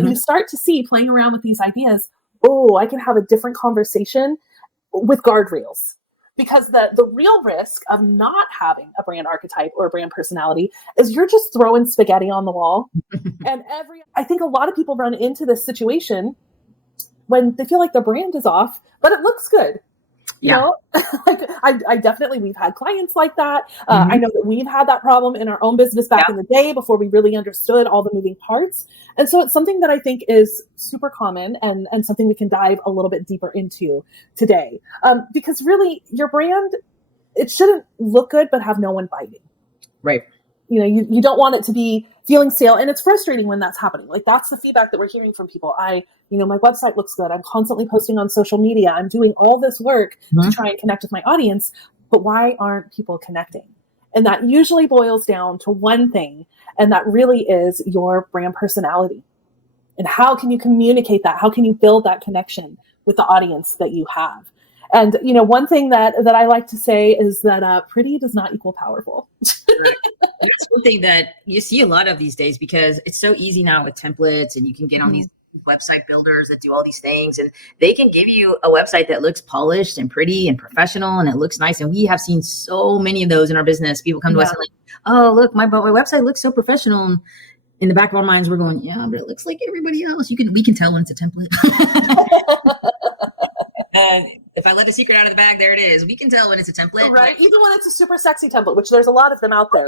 But you start to see, playing around with these ideas, oh, I can have a different conversation with guardrails. Because the real risk of not having a brand archetype or a brand personality is you're just throwing spaghetti on the wall. And I think a lot of people run into this situation when they feel like their brand is off, but it looks good. You know, I definitely, we've had clients like that. I know that we've had that problem in our own business back in the day before we really understood all the moving parts. And so it's something that I think is super common and something we can dive a little bit deeper into today. Because really your brand, it shouldn't look good, but have no one biting. Right. You know, you don't want it to be feeling stale. And it's frustrating when that's happening. Like, that's the feedback that we're hearing from people. My website looks good. I'm constantly posting on social media. I'm doing all this work to try and connect with my audience, but why aren't people connecting? And that usually boils down to one thing. And that really is your brand personality. And how can you communicate that? How can you build that connection with the audience that you have? And, one thing that I like to say is that pretty does not equal powerful. It's one thing that you see a lot of these days, because it's so easy now with templates, and you can get on these website builders that do all these things, and they can give you a website that looks polished and pretty and professional, and it looks nice. And we have seen so many of those in our business. People come to us and like, oh, look, my website looks so professional. And in the back of our minds, we're going, yeah, but it looks like everybody else. We can tell when it's a template. If I let the secret out of the bag, there it is. We can tell when it's a template, right? Even when it's a super sexy template, which there's a lot of them out there.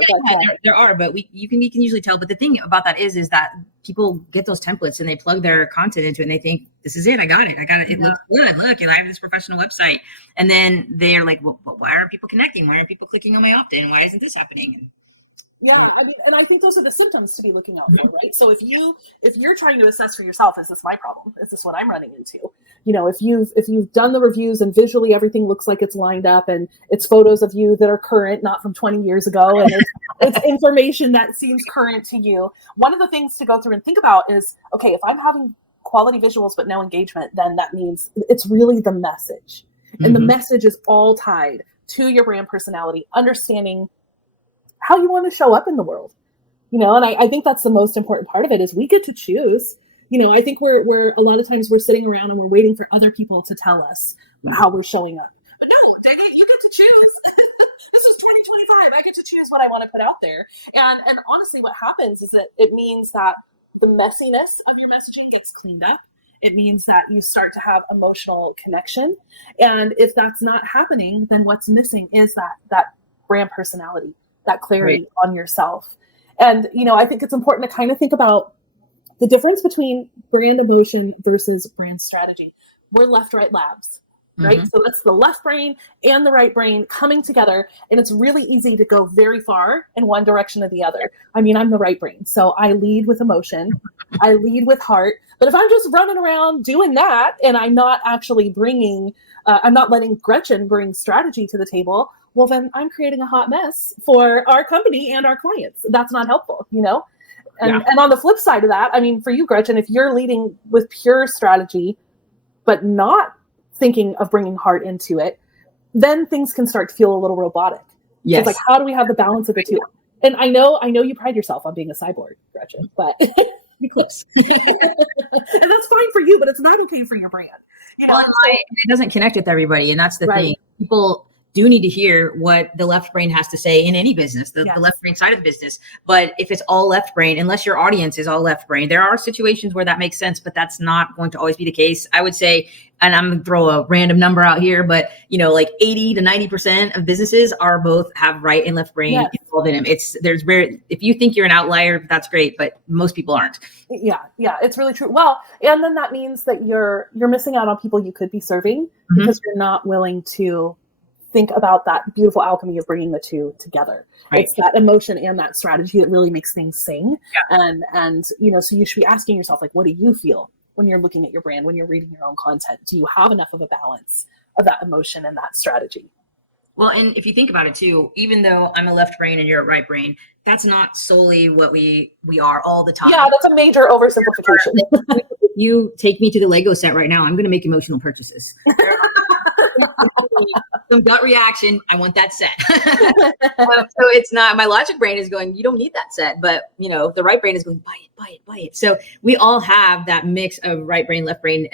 There are, but we can usually tell. But the thing about that is that people get those templates and they plug their content into it, and they think, this is it. I got it. It looks good. Look, I have this professional website. And then they're like, well, why aren't people connecting? Why aren't people clicking on my opt-in? Why isn't this happening? Yeah, and I think those are the symptoms to be looking out for, right? So if you're trying to assess for yourself, is this my problem? Is this what I'm running into? If you've done the reviews and visually everything looks like it's lined up, and it's photos of you that are current, not from 20 years ago, and it's information that seems current to you. One of the things to go through and think about is, okay, if I'm having quality visuals but no engagement, then that means it's really the message. And the message is all tied to your brand personality, understanding how you want to show up in the world, and I think that's the most important part of it, is we get to choose. I think we're a lot of times we're sitting around and we're waiting for other people to tell us how we're showing up. But no, you get to choose. This is 2025. I get to choose what I want to put out there. And honestly, what happens is that it means that the messiness of your messaging gets cleaned up. It means that you start to have emotional connection. And if that's not happening, then what's missing is that brand personality, that clarity on yourself. And, I think it's important to kind of think about the difference between brand emotion versus brand strategy. We're left-right labs, right? So that's the left brain and the right brain coming together. And it's really easy to go very far in one direction or the other. I mean, I'm the right brain, so I lead with emotion. I lead with heart. But if I'm just running around doing that, and I'm not actually I'm not letting Gretchen bring strategy to the table, well, then I'm creating a hot mess for our company and our clients. That's not helpful, And on the flip side of that, I mean, for you, Gretchen, if you're leading with pure strategy, but not thinking of bringing heart into it, then things can start to feel a little robotic. Yes. So it's like, how do we have the balance of the two? And I know you pride yourself on being a cyborg, Gretchen, but be close. And that's fine for you, but it's not okay for your brand. It doesn't connect with everybody. And that's the thing. People do need to hear what the left brain has to say in any business, the left brain side of the business. But if it's all left brain, unless your audience is all left brain, there are situations where that makes sense, but that's not going to always be the case. I would say, and I'm going to throw a random number out here, but like 80 to 90% of businesses have right and left brain involved in them. If you think you're an outlier, that's great, but most people aren't. Yeah, it's really true. Well, and then that means that you're missing out on people you could be serving because you're not willing to think about that beautiful alchemy of bringing the two together. Right. It's that emotion and that strategy that really makes things sing. Yeah. And so you should be asking yourself, like, what do you feel when you're looking at your brand, when you're reading your own content? Do you have enough of a balance of that emotion and that strategy? Well, and if you think about it too, even though I'm a left brain and you're a right brain, that's not solely what we are all the time. Yeah, that's a major oversimplification. If you take me to the Lego set right now, I'm going to make emotional purchases. some gut reaction. I want that set. So it's not, my logic brain is going, you don't need that set, but the right brain is going, buy it. So we all have that mix of right brain, left brain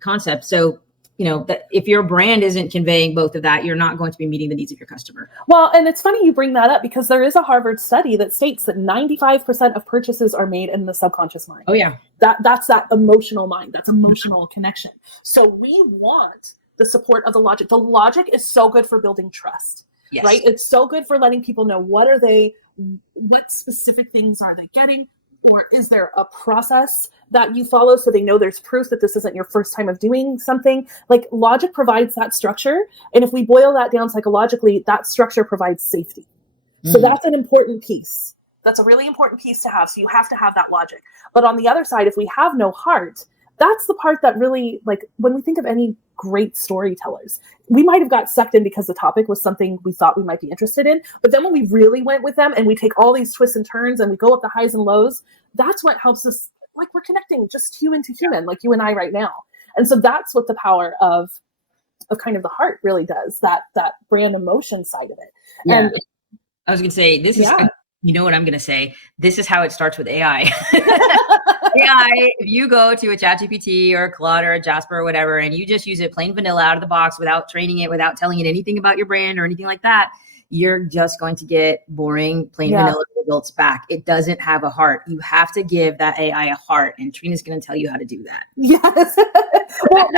concept. So that if your brand isn't conveying both of that, you're not going to be meeting the needs of your customer. Well, and it's funny you bring that up, because there is a Harvard study that states that 95% of purchases are made in the subconscious mind. Oh yeah. That's that emotional mind. That's emotional connection. So we want the support of the logic. The logic is so good for building trust, yes. right? It's so good for letting people know what specific things are they getting, or is there a process that you follow so they know there's proof that this isn't your first time of doing something. Like, logic provides that structure. And if we boil that down psychologically, that structure provides safety. Mm-hmm. So that's an important piece. That's a really important piece to have. So you have to have that logic. But on the other side, if we have no heart, that's the part that really, like, when we think of any great storytellers, we might have got sucked in because the topic was something we thought we might be interested in. But then when we really went with them and we take all these twists and turns and we go up the highs and lows, that's what helps us. Like, we're connecting just human to human, like you and I right now. And so that's what the power of kind of the heart really does, that brand emotion side of it. Yeah. And I was going to say, this is, you know what I'm going to say? This is how it starts with AI. AI, if you go to a ChatGPT or a Claude or a Jasper or whatever, and you just use it plain vanilla out of the box without training it, without telling it anything about your brand or anything like that, you're just going to get boring, plain vanilla results back. It doesn't have a heart. You have to give that AI a heart, and Trina's going to tell you how to do that. Yes. well,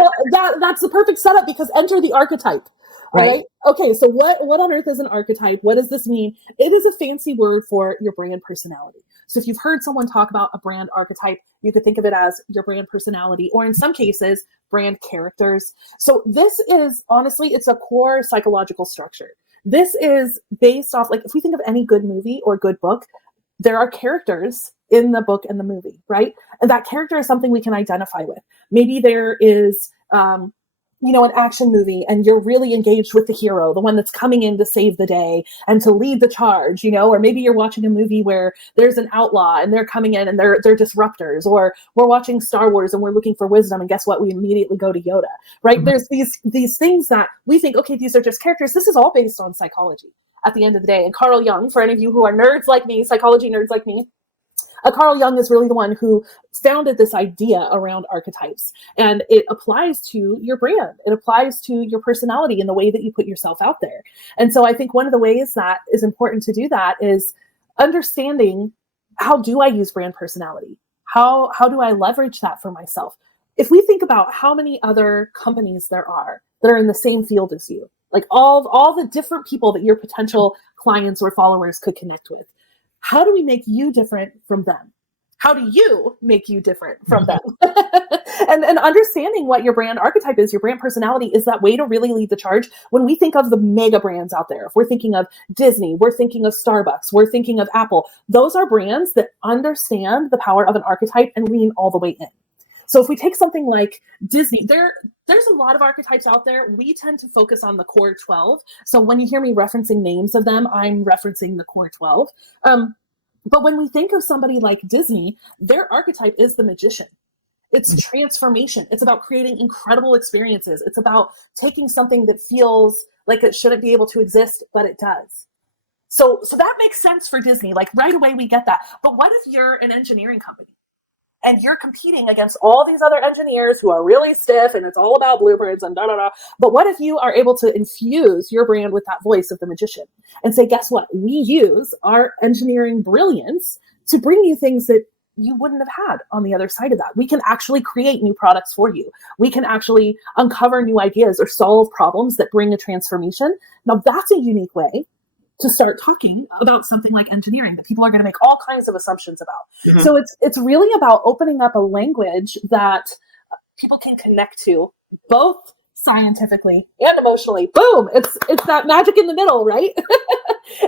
that's the perfect setup, because enter the archetype. Right? Okay, so what on earth is an archetype? What does this mean? It is a fancy word for your brand personality. So if you've heard someone talk about a brand archetype, you could think of it as your brand personality, or in some cases, brand characters. So this is, honestly, it's a core psychological structure. This is based off, like, if we think of any good movie or good book, there are characters in the book and the movie, right? And that character is something we can identify with. Maybe there is, an action movie, and you're really engaged with the hero, the one that's coming in to save the day and to lead the charge, or maybe you're watching a movie where there's an outlaw and they're coming in and they're disruptors, or we're watching Star Wars and we're looking for wisdom, and guess what? We immediately go to Yoda, right? Mm-hmm. There's these things that we think, okay, these are just characters. This is all based on psychology at the end of the day. And Carl Jung, for any of you who are nerds like me, psychology nerds like me, Carl Jung is really the one who founded this idea around archetypes, and it applies to your brand. It applies to your personality and the way that you put yourself out there. And so I think one of the ways that is important to do that is understanding, how do I use brand personality? How do I leverage that for myself? If we think about how many other companies there are that are in the same field as you, like all the different people that your potential clients or followers could connect with, how do we make you different from them? How do you make you different from them? and understanding what your brand archetype is, your brand personality, is that way to really lead the charge. When we think of the mega brands out there, if we're thinking of Disney, we're thinking of Starbucks, we're thinking of Apple, those are brands that understand the power of an archetype and lean all the way in. So if we take something like Disney, there's a lot of archetypes out there. We tend to focus on the core 12. So when you hear me referencing names of them, I'm referencing the core 12. But when we think of somebody like Disney, their archetype is the magician. It's transformation. It's about creating incredible experiences. It's about taking something that feels like it shouldn't be able to exist, but it does. So that makes sense for Disney. Like, right away we get that. But what if you're an engineering company and you're competing against all these other engineers who are really stiff and it's all about blueprints and da-da-da? But what if you are able to infuse your brand with that voice of the magician and say, guess what? We use our engineering brilliance to bring you things that you wouldn't have had on the other side of that. We can actually create new products for you. We can actually uncover new ideas or solve problems that bring a transformation. Now, that's a unique way to start talking about something like engineering that people are going to make all kinds of assumptions about. Mm-hmm. So it's really about opening up a language that people can connect to, both scientifically and emotionally. Boom! It's that magic in the middle, right?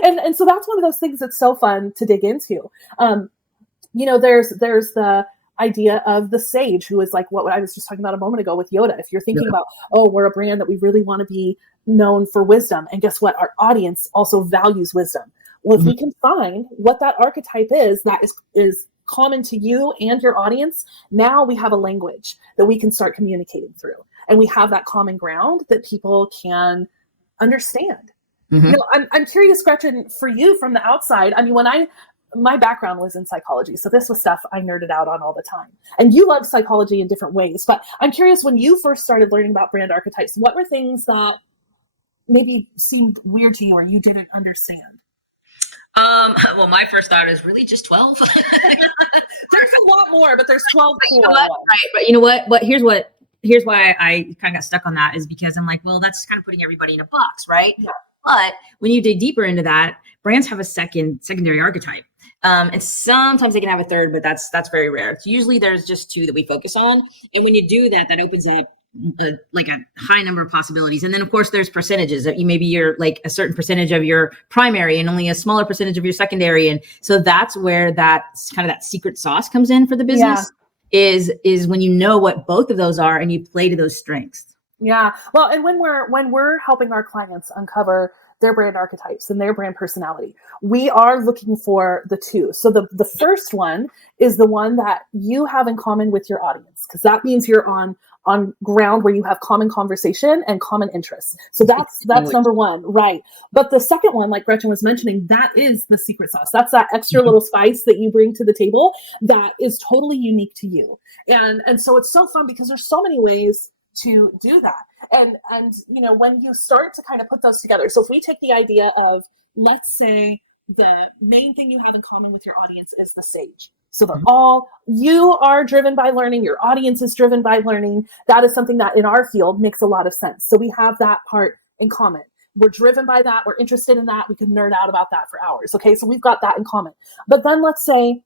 and so that's one of those things that's so fun to dig into. There's the idea of the sage, who is like what I was just talking about a moment ago with Yoda. If you're thinking about, we're a brand that we really want to be known for wisdom, and guess what? Our audience also values wisdom. Well, if we can find what that archetype is that is common to you and your audience, now we have a language that we can start communicating through. and we have that common ground that people can understand. Mm-hmm. You know, I'm curious, Gretchen, for you from the outside. I mean, my background was in psychology, so this was stuff I nerded out on all the time. And you love psychology in different ways, but I'm curious, when you first started learning about brand archetypes, what were things that maybe seemed weird to you or you didn't understand? Well, my first thought is really just 12. There's a lot more, but there's 12 cool. You know what? Right, but you know what? Here's why I kind of got stuck on that, is because I'm like, well, that's kind of putting everybody in a box, right? Yeah. But when you dig deeper into that, brands have a secondary archetype. And sometimes they can have a third, but that's very rare. It's usually there's just 2 that we focus on. And when you do that, that opens up like a high number of possibilities. And then of course there's percentages that you're like a certain percentage of your primary and only a smaller percentage of your secondary. And so that's where that's kind of that secret sauce comes in for the business. Yeah. Is when you know what both of those are and you play to those strengths. Yeah. Well, and when we're helping our clients uncover their brand archetypes and their brand personality, we are looking for the 2. So the first one is the one that you have in common with your audience, because that means you're on ground where you have common conversation and common interests. So that's number 1, right? But the second one, like Gretchen was mentioning, that is the secret sauce. That's that extra little spice that you bring to the table that is totally unique to you. And so it's so fun because there's so many ways to do that. And you know, when you start to kind of put those together, so if we take the idea of, let's say the main thing you have in common with your audience is the sage. So they're all, you are driven by learning, your audience is driven by learning. That is something that in our field makes a lot of sense. So we have that part in common. We're driven by that. We're interested in that. We can nerd out about that for hours. Okay. So we've got that in common. But then let's say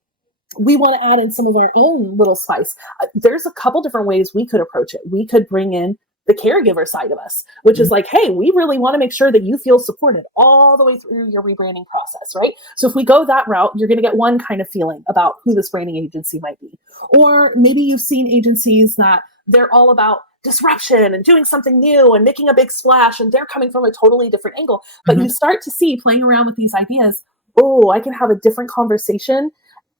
we want to add in some of our own little spice. There's a couple different ways we could approach it. We could bring in the caregiver side of us, which is like, hey, we really want to make sure that you feel supported all the way through your rebranding process, right? So if we go that route, you're going to get one kind of feeling about who this branding agency might be. Or maybe you've seen agencies that they're all about disruption and doing something new and making a big splash, and they're coming from a totally different angle. But you start to see, playing around with these ideas, oh, I can have a different conversation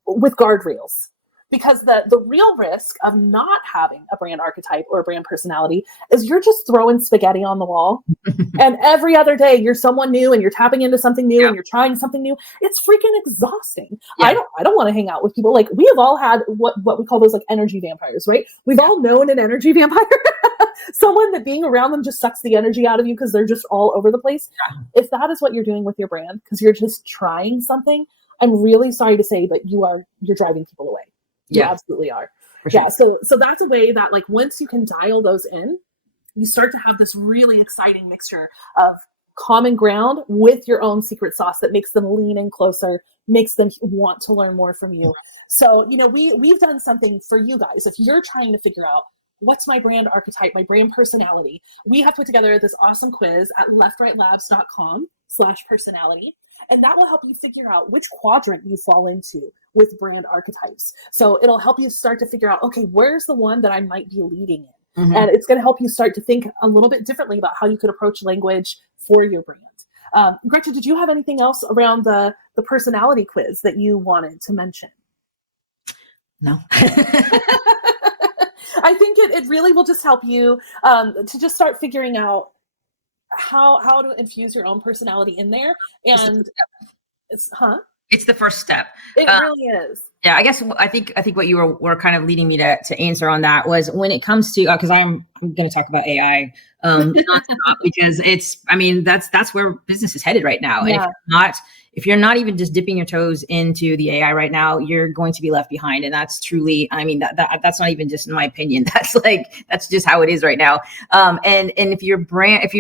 with guardrails. Because the real risk of not having a brand archetype or a brand personality is you're just throwing spaghetti on the wall. And every other day you're someone new and you're tapping into something new and you're trying something new. It's freaking exhausting. Yeah. I don't want to hang out with people. Like, we have all had what we call those like energy vampires, right? We've all known an energy vampire. Someone that being around them just sucks the energy out of you because they're just all over the place. Yeah. If that is what you're doing with your brand, because you're just trying something, I'm really sorry to say, but you're driving people away. You absolutely are. Sure. Yeah. So that's a way that, like, once you can dial those in, you start to have this really exciting mixture of common ground with your own secret sauce that makes them lean in closer, makes them want to learn more from you. So, you know, we've done something for you guys. If you're trying to figure out what's my brand archetype, my brand personality, we have put together this awesome quiz at leftrightlabs.com/personality. And that will help you figure out which quadrant you fall into with brand archetypes. So it'll help you start to figure out, okay, where's the one that I might be leading in? And it's going to help you start to think a little bit differently about how you could approach language for your brand. Gretchen, did you have anything else around the personality quiz that you wanted to mention? No. I think it really will just help you to just start figuring out how to infuse your own personality in there. And it's the first step. It really is. Yeah, I guess I think what you were kind of leading me to answer on that was when it comes to because I'm going to talk about AI because that's where business is headed right now. Yeah. And if you're not even just dipping your toes into the AI right now, you're going to be left behind. And that's truly, that's not even just in my opinion. That's just how it is right now. And if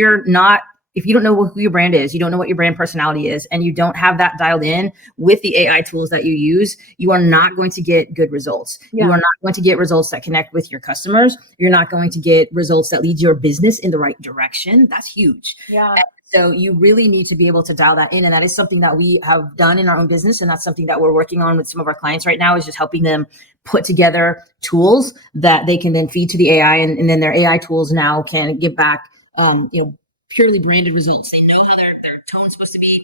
if you don't know who your brand is, you don't know what your brand personality is, and you don't have that dialed in with the AI tools that you use, you are not going to get good results. Yeah. You are not going to get results that connect with your customers. You're not going to get results that lead your business in the right direction. That's huge. Yeah. And so you really need to be able to dial that in. And that is something that we have done in our own business. And that's something that we're working on with some of our clients right now, is just helping them put together tools that they can then feed to the AI. And then their AI tools now can give back, purely branded results. They know how their tone's supposed to be.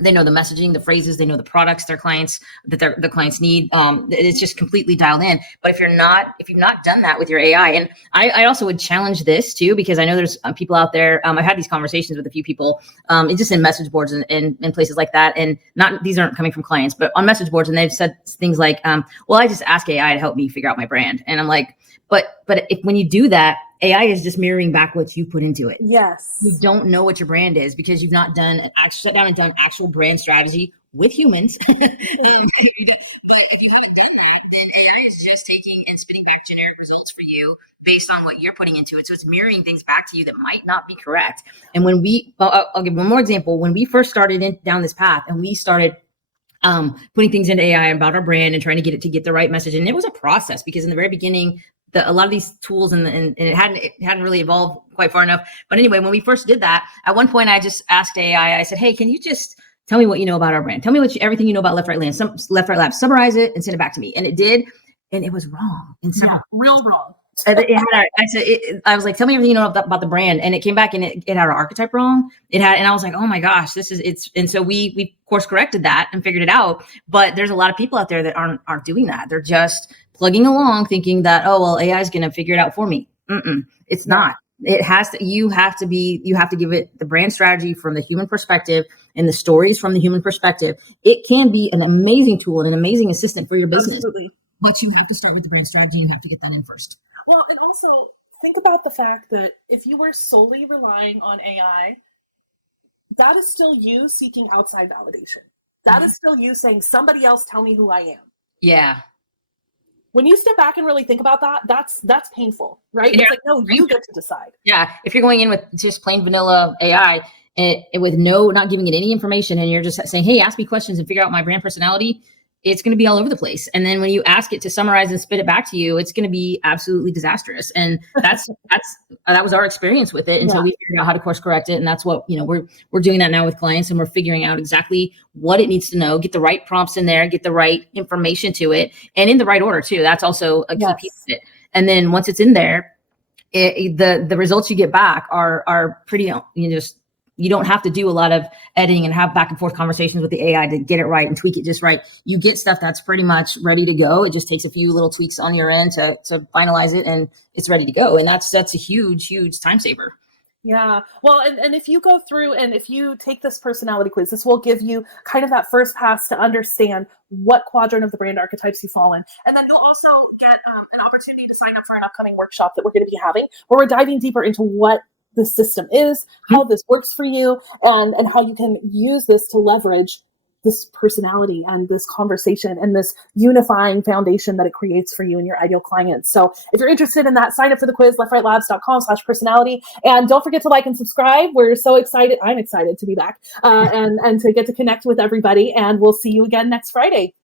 They know the messaging, the phrases, they know the products their clients the clients need. It's just completely dialed in. But if you've not done that with your AI, and I also would challenge this too, because I know there's people out there. I've had these conversations with a few people, just in message boards and places like that. And these aren't coming from clients, but on message boards, and they've said things like, well, I just ask AI to help me figure out my brand. And I'm like, but when you do that, AI is just mirroring back what you put into it. Yes. You don't know what your brand is because you've not sat down and done actual brand strategy with humans. But if you haven't done that, then AI is just taking and spitting back generic results for you based on what you're putting into it. So it's mirroring things back to you that might not be correct. And when I'll give one more example. When we first started down this path and we started putting things into AI about our brand and trying to get it to get the right message. And it was a process because in the very beginning, a lot of these tools and it hadn't really evolved quite far enough. But anyway, when we first did that, at one point I just asked AI, I said, hey, can you just tell me what you know about our brand? Tell me everything you know about Left Right Lab, summarize it and send it back to me. And it did. And it was wrong. Real wrong. I was like, tell me everything you know about the brand. And it came back and it had our archetype wrong. And I was like, oh my gosh, and so we course corrected that and figured it out. But there's a lot of people out there that aren't doing that. They're just plugging along thinking that, oh, well, AI is going to figure it out for me. It's not. It has to, you have to give it the brand strategy from the human perspective and the stories from the human perspective. It can be an amazing tool and an amazing assistant for your business. Absolutely. But you have to start with the brand strategy. You have to get that in first. Well, and also think about the fact that if you were solely relying on AI, that is still you seeking outside validation. That is still you saying, somebody else tell me who I am. Yeah. When you step back and really think about that, that's painful, right? It's like, no, you get to decide. Yeah. If you're going in with just plain vanilla AI and with not giving it any information, and you're just saying, hey, ask me questions and figure out my brand personality, it's going to be all over the place. And then when you ask it to summarize and spit it back to you, it's going to be absolutely disastrous. And that was our experience with it until we figured out how to course correct it. And that's what, we're doing that now with clients, and we're figuring out exactly what it needs to know, get the right prompts in there, get the right information to it, and in the right order too. That's also a key piece of it. And then once it's in there, the results you get back are pretty, you don't have to do a lot of editing and have back and forth conversations with the AI to get it right and tweak it just right. You get stuff that's pretty much ready to go. It just takes a few little tweaks on your end to finalize it, and it's ready to go. And that's a huge, huge time saver. Yeah. Well, and if you go through and if you take this personality quiz, this will give you kind of that first pass to understand what quadrant of the brand archetypes you fall in. And then you'll also get an opportunity to sign up for an upcoming workshop that we're going to be having, where we're diving deeper into what the system is, how this works for you, and how you can use this to leverage this personality and this conversation and this unifying foundation that it creates for you and your ideal clients. So if you're interested in that, sign up for the quiz, leftrightlabs.com/personality. And don't forget to like and subscribe. We're so excited. I'm excited to be back and to get to connect with everybody. And we'll see you again next Friday.